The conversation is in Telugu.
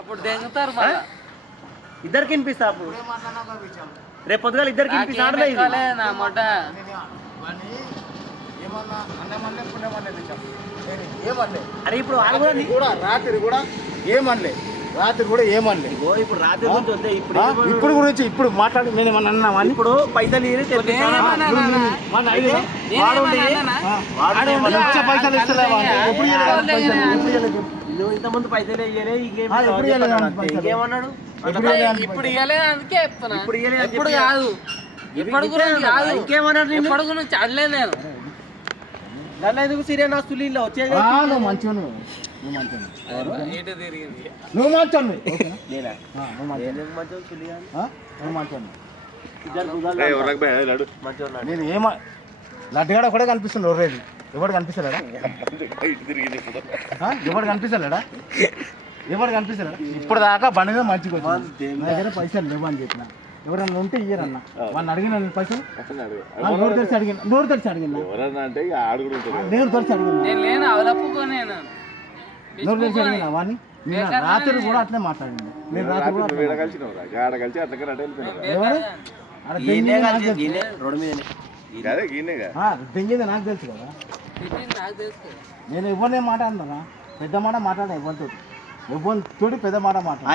అప్పుడు దెంగుతారు మళ్ళా. ఇద్దరికి వినిపిస్తా అప్పుడు రేపు పొద్దుగాల ఇద్దరికి వినిపిస్తా నా మొట్ట అరే ఇప్పుడు వాళ్ళు కూడా రాత్రి కూడా ఏమనలే ఇప్పుడు రాత్రి గురించి వద్దే ఇప్పుడు గురించి ఇప్పుడు మాట్లాడి నేను ఏమన్నా అన్నా ఇప్పుడు పైసలు పైసలు ఇస్తలే నువ్వు ఇంతకుముందు పైసలు ఇయ్యలే ఇంకేమన్నాడు ఇప్పుడు ఇవ్వలేదు అందుకే చెప్తున్నా. ఇప్పుడు ఇయ్యలేదు ఎప్పుడు కాదు, ఎప్పటి గురించి కాదు, ఇంకేమన్నాడు ఎప్పటి గురించి అనలేదు నేను. దాంట్లో ఎందుకు సీరియల్ నా తులిలో వచ్చేది నువ్వు మంచిగా నువ్వు ఇటు తిరిగింది. నువ్వు మంచిగా నేను ఏమా లడ్డుగాడ కూడా కనిపిస్తుంది ఒర్రేది ఎవడు కనిపిస్తలేడా ఎవడు కనిపిస్తలేడా ఇప్పుడు దాకా బండి మీద మంచిగా వచ్చింది నా దగ్గర పైసలు లేవు అని చెప్పిన ఎవరన్నా ఉంటే ఇయ్యరన్న వాళ్ళని అడిగిన పైసలు నోరు తెరిచి అడిగిన నోరు తెరిచి అడిగిన నేను లేను అవలప్పుకోనేను. నోరు తెరిచి అడిగిన వాడిని రాత్రి కూడా అట్లే మాట్లాడింది నేను రాత్రి కూడా దెంగింది నాకు తెలుసు కదా నేను ఎవరినే మాట అన్నా పెద్ద మాట మాట్లాడా ఎవరితో ఎవరితోటి పెద్ద మాట మాట్లాడ